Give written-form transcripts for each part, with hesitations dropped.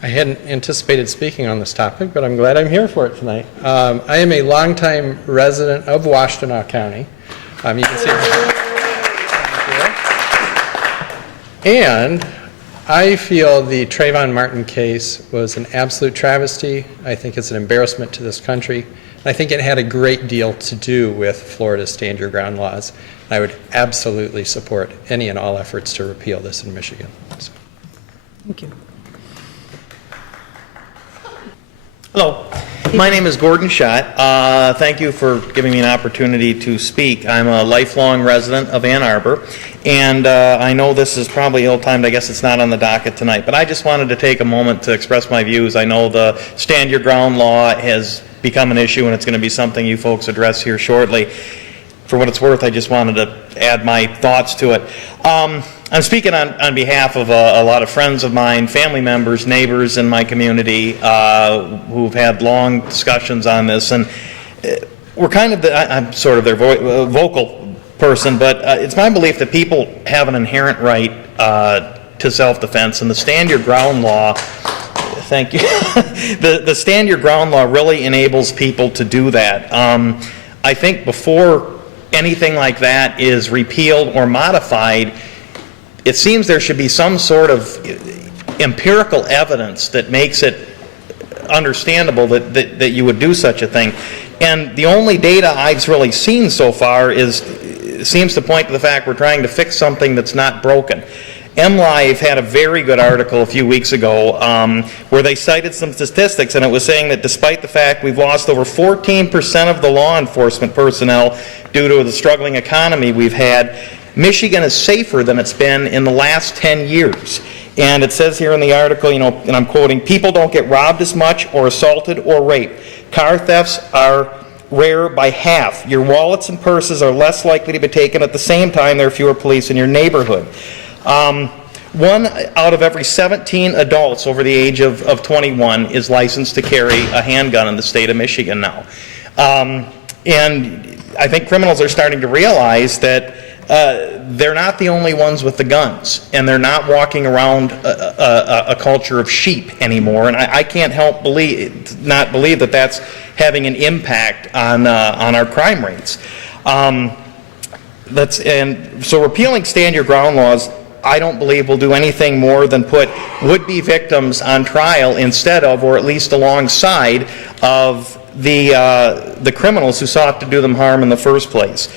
I hadn't anticipated speaking on this topic, but I'm glad I'm here for it tonight. I am a longtime resident of Washtenaw County. You can see it. And I feel the Trayvon Martin case was an absolute travesty. I think it's an embarrassment to this country. I think it had a great deal to do with Florida's stand your ground laws. I would absolutely support any and all efforts to repeal this in Michigan. So. Thank you. Hello, my name is Gordon Schott. Thank you for giving me an opportunity to speak. I'm a lifelong resident of Ann Arbor, and I know this is probably ill-timed. I guess it's not on the docket tonight, but I just wanted to take a moment to express my views. I know the stand your ground law has become an issue, and it's going to be something you folks address here shortly. For what it's worth, I just wanted to add my thoughts to it. I'm speaking on behalf of a lot of friends of mine, family members, neighbors in my community who've had long discussions on this, and we're kind of, I'm sort of their vocal person, but it's my belief that people have an inherent right to self-defense, and the stand your ground law, thank you, the stand your ground law really enables people to do that. I think before anything like that is repealed or modified, it seems there should be some sort of empirical evidence that makes it understandable that you would do such a thing. And the only data I've really seen so far seems to point to the fact we're trying to fix something that's not broken. MLive had a very good article a few weeks ago where they cited some statistics, and it was saying that despite the fact we've lost over 14% of the law enforcement personnel due to the struggling economy we've had, Michigan is safer than it's been in the last 10 years. And it says here in the article, you know, and I'm quoting, people don't get robbed as much or assaulted or raped. Car thefts are rare by half. Your wallets and purses are less likely to be taken at the same time there are fewer police in your neighborhood. 1 out of every 17 adults over the age of 21 is licensed to carry a handgun in the state of Michigan now. And I think criminals are starting to realize that they're not the only ones with the guns, and they're not walking around a culture of sheep anymore. And I can't help not believe that that's having an impact on our crime rates. And so repealing stand your ground laws, I don't believe will do anything more than put would-be victims on trial instead of, or at least alongside of the criminals who sought to do them harm in the first place.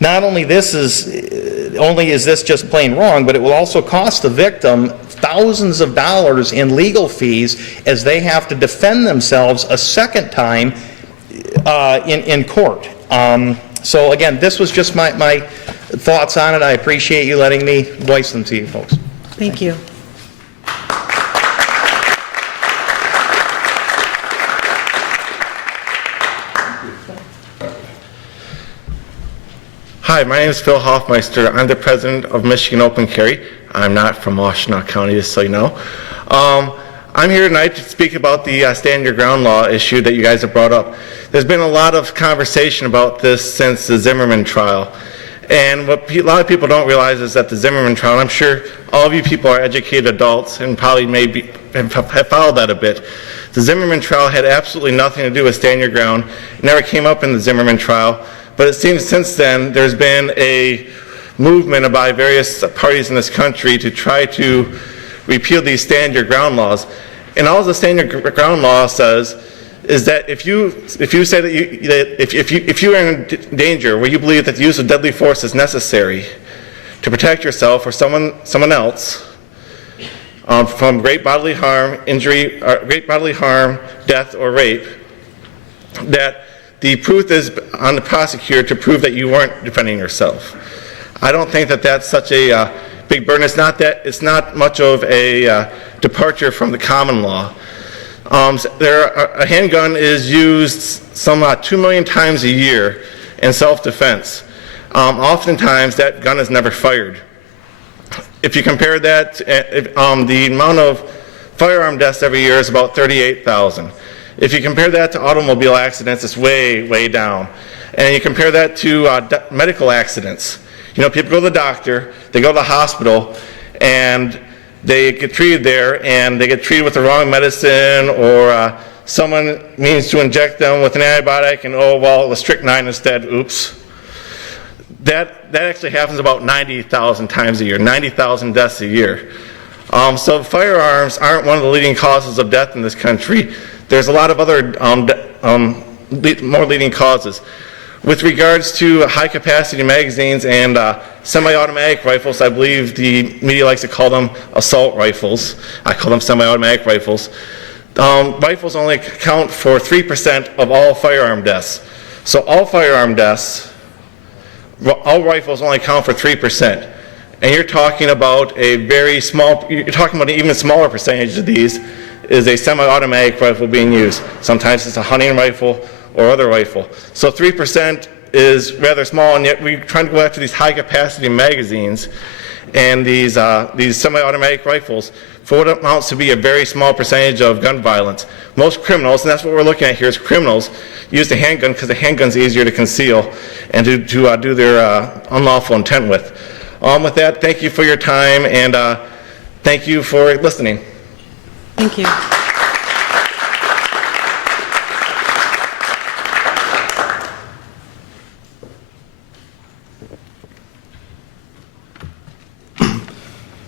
Not only is this just plain wrong, but it will also cost the victim thousands of dollars in legal fees as they have to defend themselves a second time in court. So again, this was just my thoughts on it. I appreciate you letting me voice them to you folks. Thank you. Hi, my name is Phil Hofmeister. I'm the president of Michigan Open Carry. I'm not from Washtenaw County, just so you know. I'm here tonight to speak about the stand your ground law issue that you guys have brought up. There's been a lot of conversation about this since the Zimmerman trial. And what a lot of people don't realize is that the Zimmerman trial, and I'm sure all of you people are educated adults and probably maybe have followed that a bit. The Zimmerman trial had absolutely nothing to do with stand your ground. It never came up in the Zimmerman trial. But it seems since then there's been a movement by various parties in this country to try to repeal these stand your ground laws. And all the stand your ground law says is that if you say that if you are in danger where you believe that the use of deadly force is necessary to protect yourself or someone else from great bodily harm, injury, great bodily harm, death, or rape, that the proof is on the prosecutor to prove that you weren't defending yourself. I don't think that that's such a big burden. It's not much of a departure from the common law. A handgun is used some 2 million times a year in self-defense. Oftentimes that gun is never fired. If you compare that, the amount of firearm deaths every year is about 38,000. If you compare that to automobile accidents, it's way, way down. And you compare that to medical accidents. You know, people go to the doctor, they go to the hospital, and they get treated there, and they get treated with the wrong medicine, or someone means to inject them with an antibiotic, and oh, well, it was strychnine instead, oops. That actually happens about 90,000 times a year, 90,000 deaths a year. So firearms aren't one of the leading causes of death in this country. There's a lot of other more leading causes. With regards to high-capacity magazines and semi-automatic rifles, I believe the media likes to call them assault rifles. I call them semi-automatic rifles. Rifles only account for 3% of all firearm deaths. So all firearm deaths, all rifles only account for 3%. And you're talking about you're talking about an even smaller percentage of these is a semi-automatic rifle being used. Sometimes it's a hunting rifle or other rifle. So 3% is rather small, and yet we're trying to go after these high-capacity magazines and these semi-automatic rifles for what amounts to be a very small percentage of gun violence. Most criminals, and that's what we're looking at here, is criminals use the handgun because the handgun's easier to conceal and to do their unlawful intent with. With that, thank you for your time, and thank you for listening. Thank you.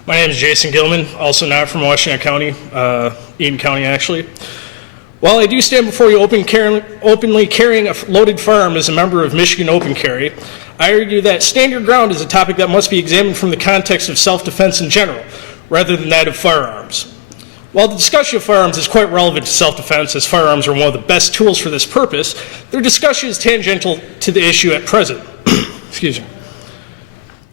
My name is Jason Gilman, also not from Washington County, Eaton County actually. While I do stand before you openly carrying a loaded firearm as a member of Michigan Open Carry, I argue that stand your ground is a topic that must be examined from the context of self-defense in general, rather than that of firearms. While the discussion of firearms is quite relevant to self-defense, as firearms are one of the best tools for this purpose, their discussion is tangential to the issue at present. Excuse me.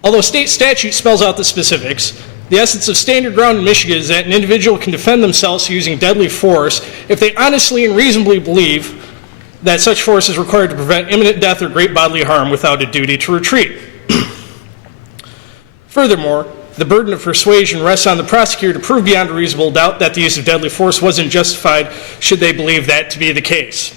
Although state statute spells out the specifics, the essence of stand your ground in Michigan is that an individual can defend themselves using deadly force if they honestly and reasonably believe that such force is required to prevent imminent death or great bodily harm without a duty to retreat. Furthermore, the burden of persuasion rests on the prosecutor to prove beyond a reasonable doubt that the use of deadly force wasn't justified should they believe that to be the case.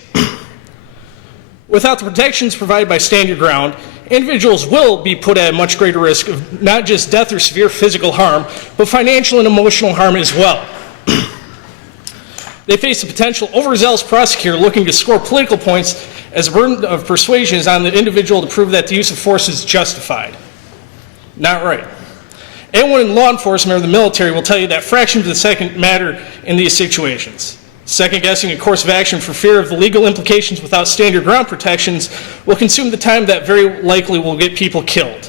Without the protections provided by stand your ground, individuals will be put at a much greater risk of not just death or severe physical harm, but financial and emotional harm as well. They face a potential overzealous prosecutor looking to score political points, as the burden of persuasion is on the individual to prove that the use of force is justified. Not right. Anyone in law enforcement or the military will tell you that fractions of the second matter in these situations. Second-guessing a course of action for fear of the legal implications without stand your ground protections will consume the time that very likely will get people killed.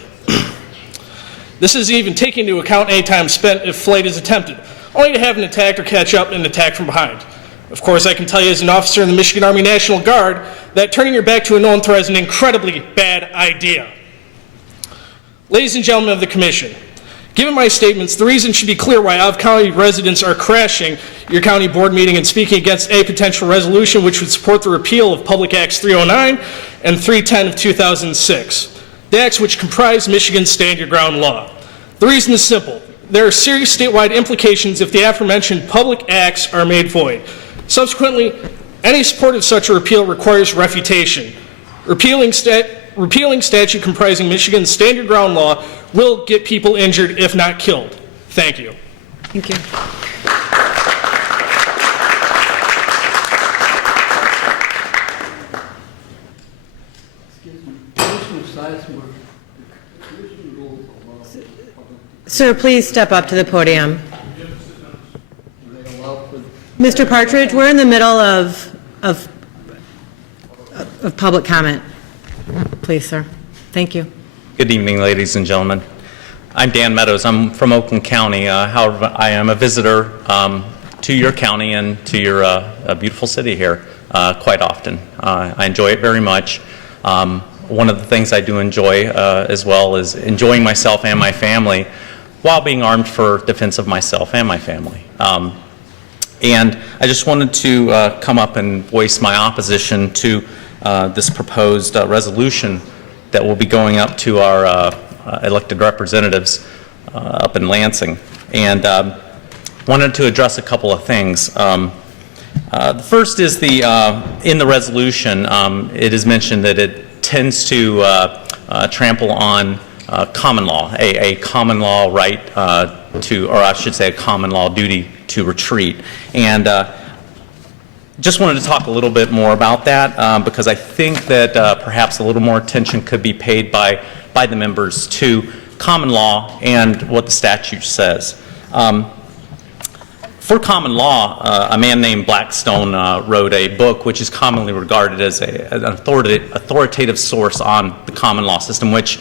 This is even taking into account any time spent if flight is attempted, only to have an attack or catch up and attack from behind. Of course, I can tell you as an officer in the Michigan Army National Guard that turning your back to a known threat is an incredibly bad idea. Ladies and gentlemen of the Commission, given my statements, the reason should be clear why out-of-county residents are crashing your county board meeting and speaking against a potential resolution which would support the repeal of Public Acts 309 and 310 of 2006, the acts which comprise Michigan's Stand Your Ground law. The reason is simple. There are serious statewide implications if the aforementioned public acts are made void. Subsequently, any support of such a repeal requires refutation. Repealing statute comprising Michigan's Stand Your Ground law will get people injured, if not killed. Thank you. Thank you. Sir, please step up to the podium. Mr. Partridge, we're in the middle of public comment. Please, sir. Thank you. Good evening, ladies and gentlemen. I'm Dan Meadows. I'm from Oakland County. However, I am a visitor to your county and to your beautiful city here quite often. I enjoy it very much. One of the things I do enjoy as well is enjoying myself and my family while being armed for defense of myself and my family. And I just wanted to come up and voice my opposition to this proposed resolution that will be going up to our elected representatives up in Lansing. And wanted to address a couple of things. The first is in the resolution, it is mentioned that it tends to trample on common law, a common law right or I should say a common law duty to retreat. And just wanted to talk a little bit more about that because I think that perhaps a little more attention could be paid by the members to common law and what the statute says. For common law, a man named Blackstone wrote a book which is commonly regarded as an authoritative source on the common law system, which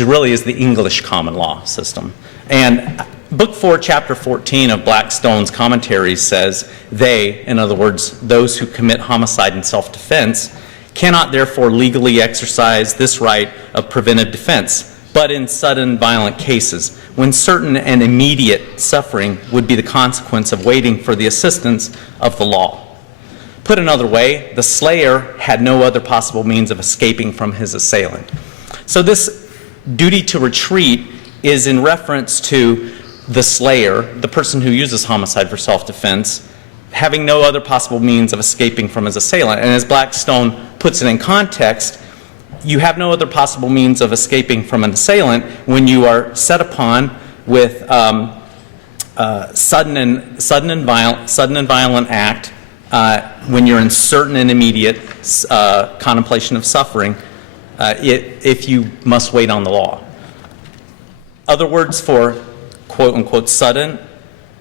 really is the English common law system. And Book 4, Chapter 14 of Blackstone's commentaries says, they, in other words, those who commit homicide in self-defense, cannot therefore legally exercise this right of preventive defense, but in sudden violent cases, when certain and immediate suffering would be the consequence of waiting for the assistance of the law. Put another way, the slayer had no other possible means of escaping from his assailant. So this duty to retreat is in reference to the slayer, the person who uses homicide for self-defense, having no other possible means of escaping from his assailant. And as Blackstone puts it in context, you have no other possible means of escaping from an assailant when you are set upon with sudden and violent act, when you're in certain and immediate contemplation of suffering, if you must wait on the law. Other words for quote-unquote sudden,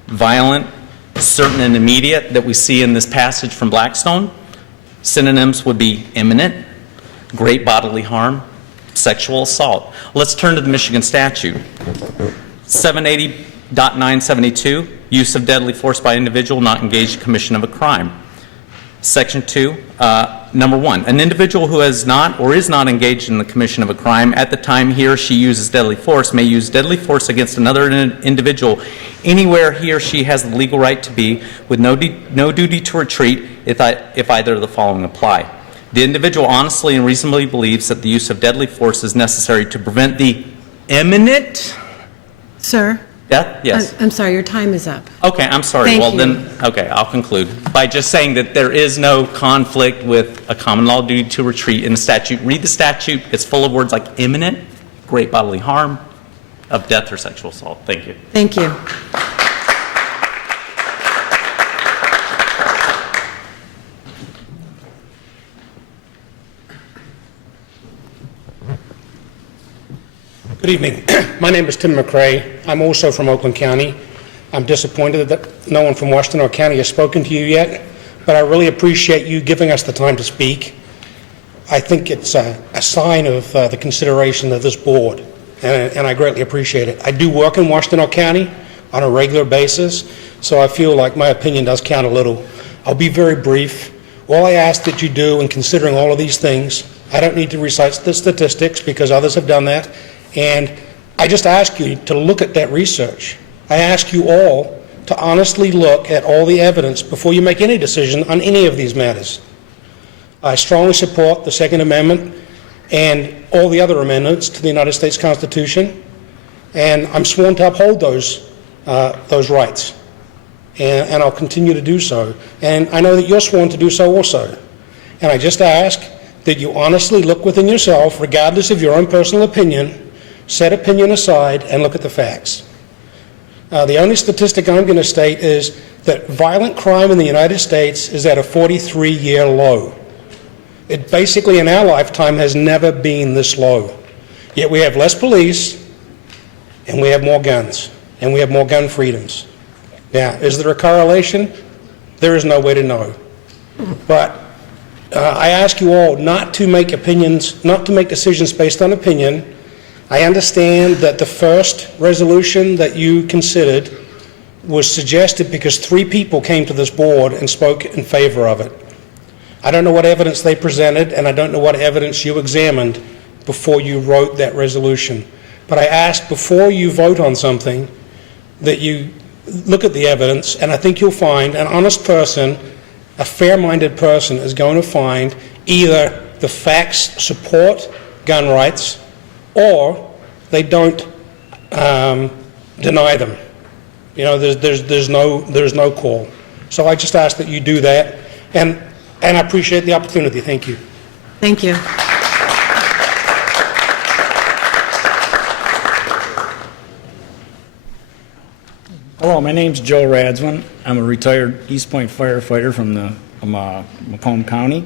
violent, certain and immediate that we see in this passage from Blackstone, synonyms would be imminent, great bodily harm, sexual assault. Let's turn to the Michigan statute. 780.972, use of deadly force by individual not engaged in commission of a crime. Section 2, number 1, an individual who has not or is not engaged in the commission of a crime at the time he or she uses deadly force may use deadly force against another individual anywhere he or she has the legal right to be, with no duty to retreat if either of the following apply. The individual honestly and reasonably believes that the use of deadly force is necessary to prevent the imminent Sir? death. Yes. I'm sorry, your time is up. Okay, I'm sorry. Thank Well, you. then, okay, I'll conclude by just saying that there is no conflict with a common law duty to retreat in the statute. Read the statute. It's full of words like imminent, great bodily harm, of death or sexual assault. Thank you. Thank you. Good evening. My name is Tim McRae. I'm also from Oakland County. I'm disappointed that no one from Washtenaw County has spoken to you yet, but I really appreciate you giving us the time to speak. I think it's a sign of the consideration of this board, and I greatly appreciate it. I do work in Washtenaw County on a regular basis, so I feel like my opinion does count a little. I'll be very brief. All I ask that you do in considering all of these things, I don't need to recite the statistics because others have done that, and I just ask you to look at that research. I ask you all to honestly look at all the evidence before you make any decision on any of these matters. I strongly support the Second Amendment and all the other amendments to the United States Constitution, and I'm sworn to uphold those rights, and I'll continue to do so. And I know that you're sworn to do so also. And I just ask that you honestly look within yourself, regardless of your own personal opinion, set opinion aside, and look at the facts. The only statistic I'm going to state is that violent crime in the United States is at a 43-year low. It basically, in our lifetime, has never been this low. Yet we have less police, and we have more guns, and we have more gun freedoms. Now, is there a correlation? There is no way to know. But I ask you all not to make decisions based on opinion. I understand that the first resolution that you considered was suggested because 3 people came to this board and spoke in favor of it. I don't know what evidence they presented, and I don't know what evidence you examined before you wrote that resolution. But I ask before you vote on something that you look at the evidence, and I think you'll find an honest person, a fair-minded person is going to find either the facts support gun rights or they don't deny them. You know, there's no call. So I just ask that you do that, and I appreciate the opportunity. Thank you. Thank you. Hello, my name's Joe Radwin. I'm a retired East Point firefighter from Macomb County.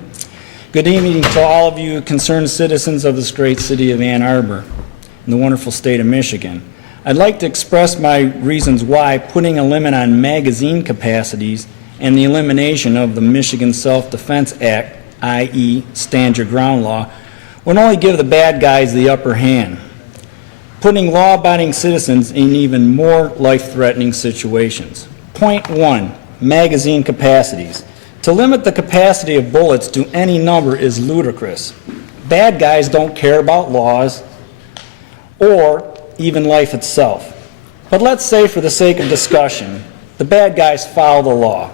Good evening to all of you concerned citizens of this great city of Ann Arbor in the wonderful state of Michigan. I'd like to express my reasons why putting a limit on magazine capacities and the elimination of the Michigan Self-Defense Act, i.e. Stand Your Ground law, would only give the bad guys the upper hand, putting law-abiding citizens in even more life-threatening situations. Point 1, magazine capacities. To limit the capacity of bullets to any number is ludicrous. Bad guys don't care about laws or even life itself. But let's say, for the sake of discussion, the bad guys follow the law,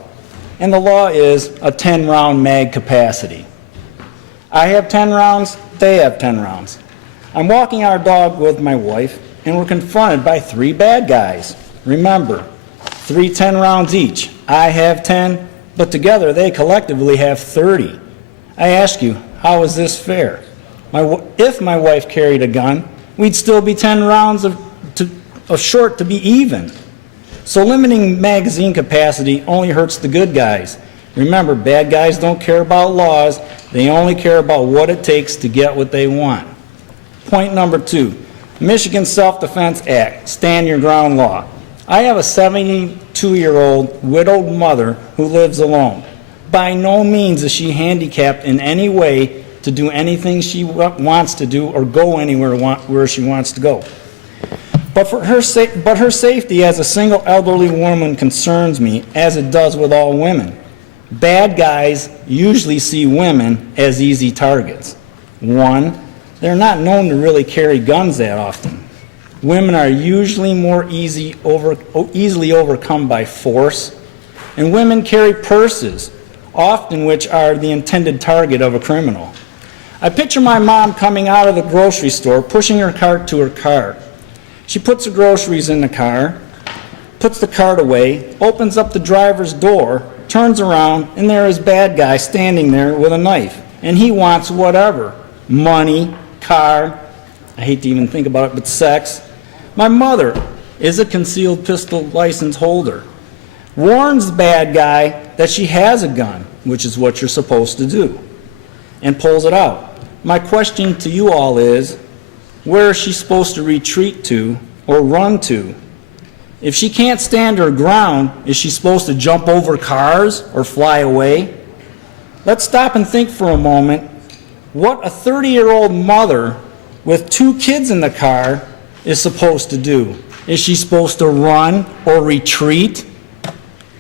and the law is a 10-round mag capacity. I have 10 rounds, they have 10 rounds. I'm walking our dog with my wife, and we're confronted by 3 bad guys. Remember, 3 10 rounds each. I have 10, but together they collectively have 30. I ask you, how is this fair? If my wife carried a gun, we'd still be 10 rounds of short to be even. So limiting magazine capacity only hurts the good guys. Remember, bad guys don't care about laws. They only care about what it takes to get what they want. Point number 2, Michigan Self-Defense Act, Stand Your Ground law. I have a 72-year-old widowed mother who lives alone. By no means is she handicapped in any way to do anything she wants to do or go anywhere where she wants to go. But her safety as a single elderly woman concerns me, as it does with all women. Bad guys usually see women as easy targets. 1, they're not known to really carry guns that often. Women are usually more easily overcome by force, and women carry purses, often which are the intended target of a criminal. I picture my mom coming out of the grocery store, pushing her cart to her car. She puts her groceries in the car, puts the cart away, opens up the driver's door, turns around, and there is bad guy standing there with a knife. And he wants whatever. Money, car, I hate to even think about it, but sex. My mother is a concealed pistol license holder. Warns the bad guy that she has a gun, which is what you're supposed to do, and pulls it out. My question to you all is, where is she supposed to retreat to or run to? If she can't stand her ground, is she supposed to jump over cars or fly away? Let's stop and think for a moment what a 30-year-old mother with 2 kids in the car is supposed to do. Is she supposed to run or retreat?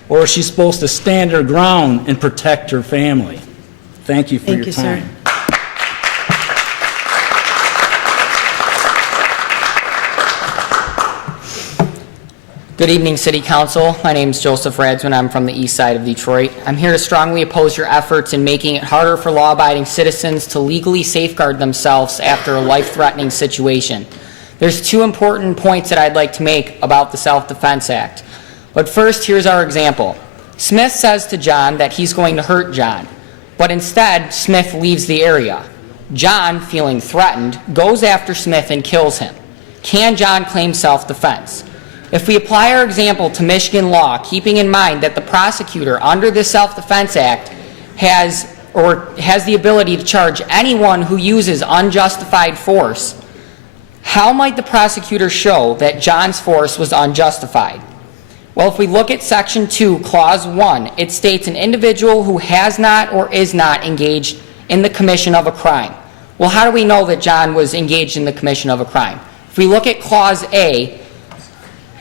Or is she supposed to stand her ground and protect her family? Thank you for your time. Thank you, sir. Good evening, City Council. My name is Joseph Radwin. I'm from the east side of Detroit. I'm here to strongly oppose your efforts in making it harder for law-abiding citizens to legally safeguard themselves after a life-threatening situation. There's 2 important points that I'd like to make about the Self-Defense Act. But first, here's our example. Smith says to John that he's going to hurt John, but instead, Smith leaves the area. John, feeling threatened, goes after Smith and kills him. Can John claim self-defense? If we apply our example to Michigan law, keeping in mind that the prosecutor under the Self-Defense Act has the ability to charge anyone who uses unjustified force, how might the prosecutor show that John's force was unjustified? Well, if we look at Section 2, Clause 1, it states an individual who has not or is not engaged in the commission of a crime. Well, how do we know that John was engaged in the commission of a crime? If we look at Clause A,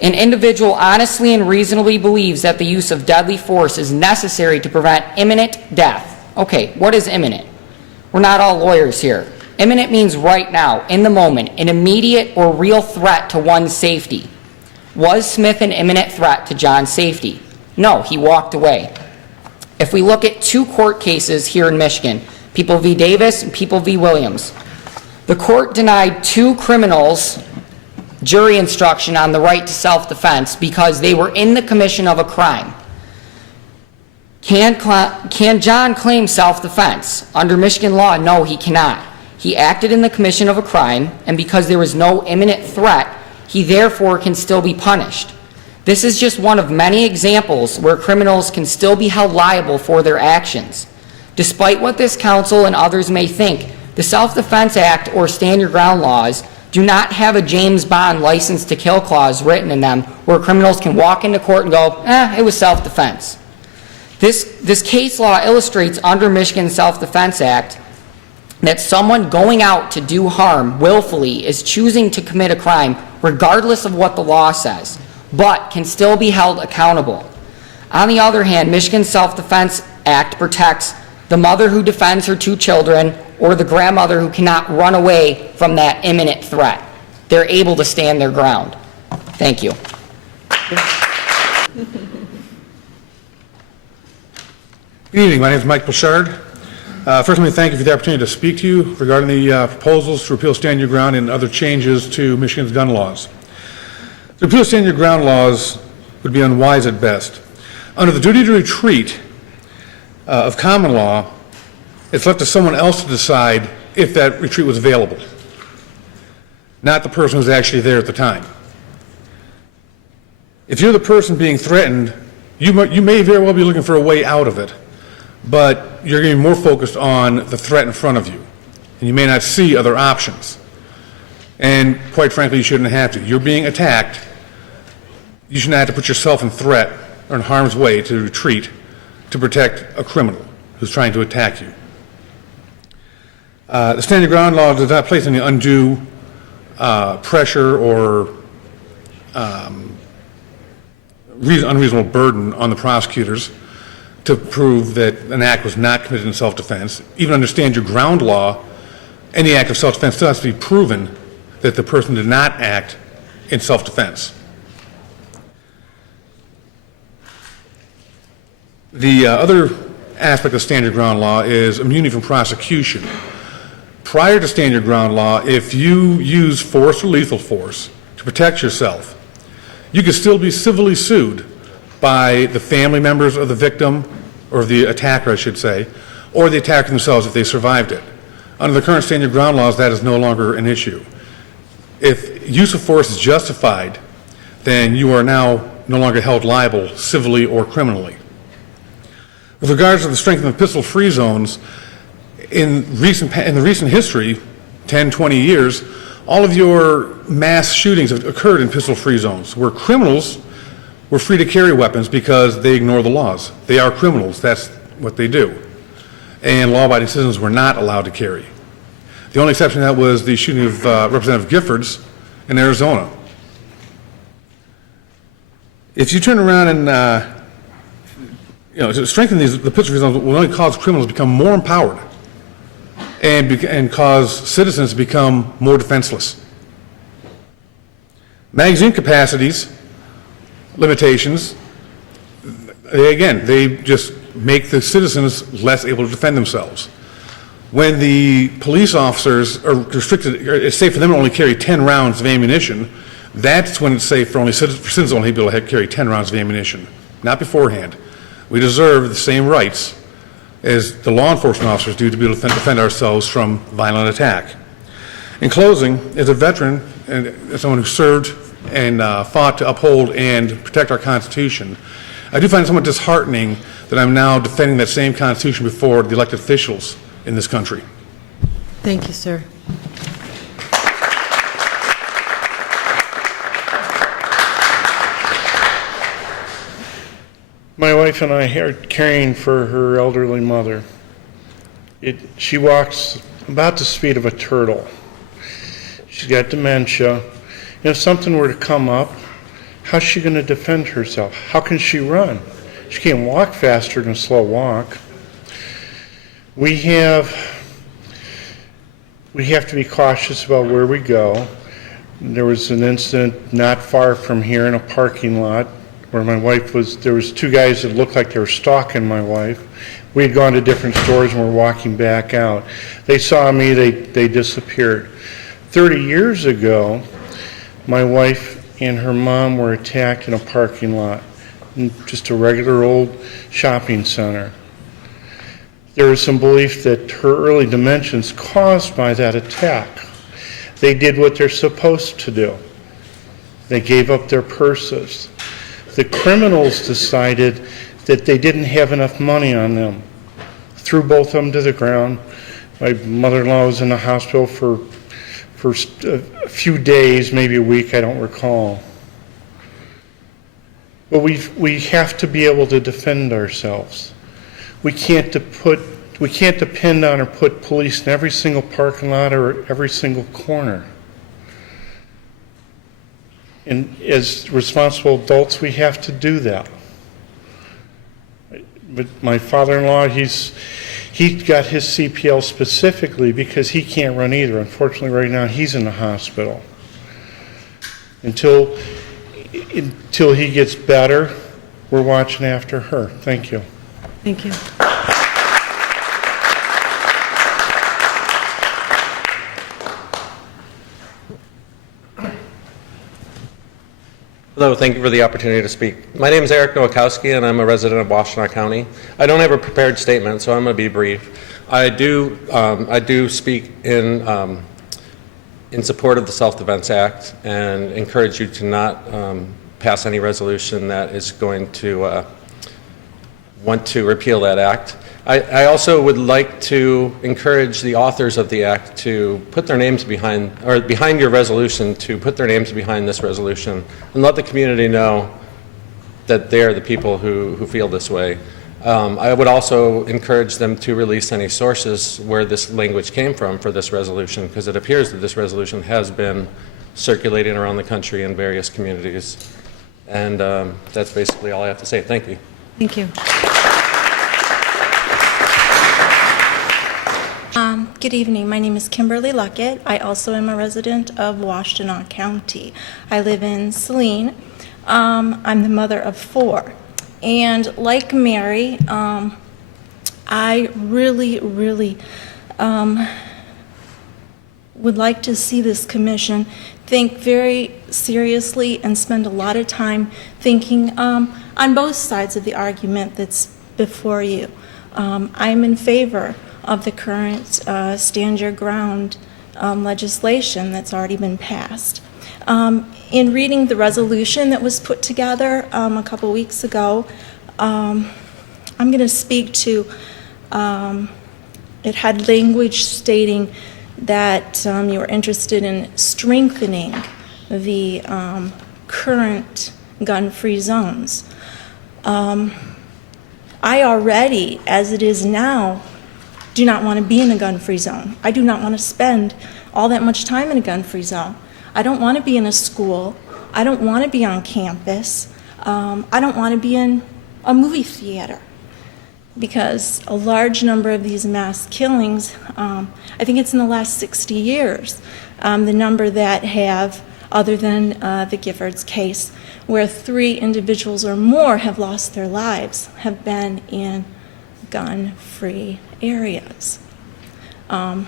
an individual honestly and reasonably believes that the use of deadly force is necessary to prevent imminent death. Okay, what is imminent? We're not all lawyers here. Imminent means right now, in the moment, an immediate or real threat to one's safety. Was Smith an imminent threat to John's safety? No, he walked away. If we look at 2 court cases here in Michigan, People v. Davis and People v. Williams, the court denied 2 criminals jury instruction on the right to self-defense because they were in the commission of a crime. Can John claim self-defense? Under Michigan law, no, he cannot. He acted in the commission of a crime, and because there was no imminent threat, he therefore can still be punished. This is just one of many examples where criminals can still be held liable for their actions. Despite what this council and others may think, the Self-Defense Act or Stand Your Ground laws do not have a James Bond license to kill clause written in them where criminals can walk into court and go, it was self-defense. This case law illustrates under Michigan's Self-Defense Act that someone going out to do harm willfully is choosing to commit a crime regardless of what the law says, but can still be held accountable. On the other hand, Michigan's Self-Defense Act protects the mother who defends her 2 children or the grandmother who cannot run away from that imminent threat. They're able to stand their ground. Thank you. Good evening. My name is Mike Bouchard. First, let me thank you for the opportunity to speak to you regarding the proposals to repeal Stand Your Ground and other changes to Michigan's gun laws. To repeal Stand Your Ground laws would be unwise at best. Under the duty to retreat of common law, it's left to someone else to decide if that retreat was available, not the person who's actually there at the time. If you're the person being threatened, you may very well be looking for a way out of it, but you're going to be more focused on the threat in front of you, and you may not see other options. And quite frankly, you shouldn't have to. You're being attacked. You shouldn't have to put yourself in threat or in harm's way to retreat to protect a criminal who's trying to attack you. The Stand Your Ground law does not place any undue pressure or unreasonable burden on the prosecutors to prove that an act was not committed in self-defense. Even under Stand Your Ground law, any act of self-defense still has to be proven that the person did not act in self-defense. The other aspect of Stand Your Ground law is immunity from prosecution. Prior to Stand Your Ground law, if you use force or lethal force to protect yourself, you could still be civilly sued by the family members of the victim, or the attacker, I should say, or the attacker themselves if they survived it. Under the current Stand Your Ground laws, that is no longer an issue. If use of force is justified, then you are now no longer held liable civilly or criminally. With regards to the strengthening of pistol-free zones, in the recent history, 10, 20 years, all of your mass shootings have occurred in pistol-free zones where criminals were free to carry weapons because they ignore the laws. They are criminals. That's what they do. And law-abiding citizens were not allowed to carry. The only exception to that was the shooting of Representative Giffords in Arizona. If you turn around and to strengthen the pistol-free zones will only cause criminals to become more empowered and cause citizens to become more defenseless. Magazine capacities, limitations, they just make the citizens less able to defend themselves. When the police officers are restricted, it's safe for them to only carry 10 rounds of ammunition, that's when it's safe for citizens to only be able to carry 10 rounds of ammunition, not beforehand. We deserve the same rights as the law enforcement officers do to be able to defend ourselves from violent attack. In closing, as a veteran and as someone who served and fought to uphold and protect our Constitution, I do find it somewhat disheartening that I'm now defending that same Constitution before the elected officials in this country. Thank you, sir. My wife and I are caring for her elderly mother. She walks about the speed of a turtle. She's got dementia. If something were to come up, how's she going to defend herself? How can she run? She can't walk faster than a slow walk. We have to be cautious about where we go. There was an incident not far from here in a parking lot where my wife was, there was 2 guys that looked like they were stalking my wife. We had gone to different stores and were walking back out. They saw me, they disappeared. 30 years ago, my wife and her mom were attacked in a parking lot, in just a regular old shopping center. There was some belief that her early dementia caused by that attack. They did what they're supposed to do. They gave up their purses. The criminals decided that they didn't have enough money on them. Threw both of them to the ground. My mother-in-law was in the hospital for a few days, maybe a week, I don't recall. But we have to be able to defend ourselves. We can't depend on or put police in every single parking lot or every single corner. And as responsible adults, we have to do that. But my father-in-law, he got his CPL specifically because he can't run either. Unfortunately, right now, he's in the hospital. Until he gets better, we're watching after her. Thank you. Thank you. Hello, thank you for the opportunity to speak. My name is Eric Nowakowski, and I'm a resident of Washtenaw County. I don't have a prepared statement, so I'm going to be brief. I do speak in support of the Self-Defense Act and encourage you to not pass any resolution that is going to want to repeal that act. I also would like to encourage the authors of the act to put their names behind your resolution, to put their names behind this resolution and let the community know that they're the people who feel this way. I would also encourage them to release any sources where this language came from for this resolution, because it appears that this resolution has been circulating around the country in various communities. And that's basically all I have to say. Thank you. Thank you. Good evening. My name is Kimberly Luckett. I also am a resident of Washtenaw County. I live in Saline. I'm the mother of 4. And like Mary, I really would like to see this commission think very seriously and spend a lot of time thinking on both sides of the argument that's before you. I'm in favor of the current stand your ground legislation that's already been passed. In reading the resolution that was put together a couple weeks ago, I'm going to speak to, it had language stating that you were interested in strengthening the current gun-free zones. I already, as it is now, do not want to be in a gun-free zone. I do not want to spend all that much time in a gun-free zone. I don't want to be in a school. I don't want to be on campus. I don't want to be in a movie theater, because a large number of these mass killings, I think it's in the last 60 years, the number that have, other than the Giffords case, where 3 individuals or more have lost their lives, have been in gun-free areas. Candidate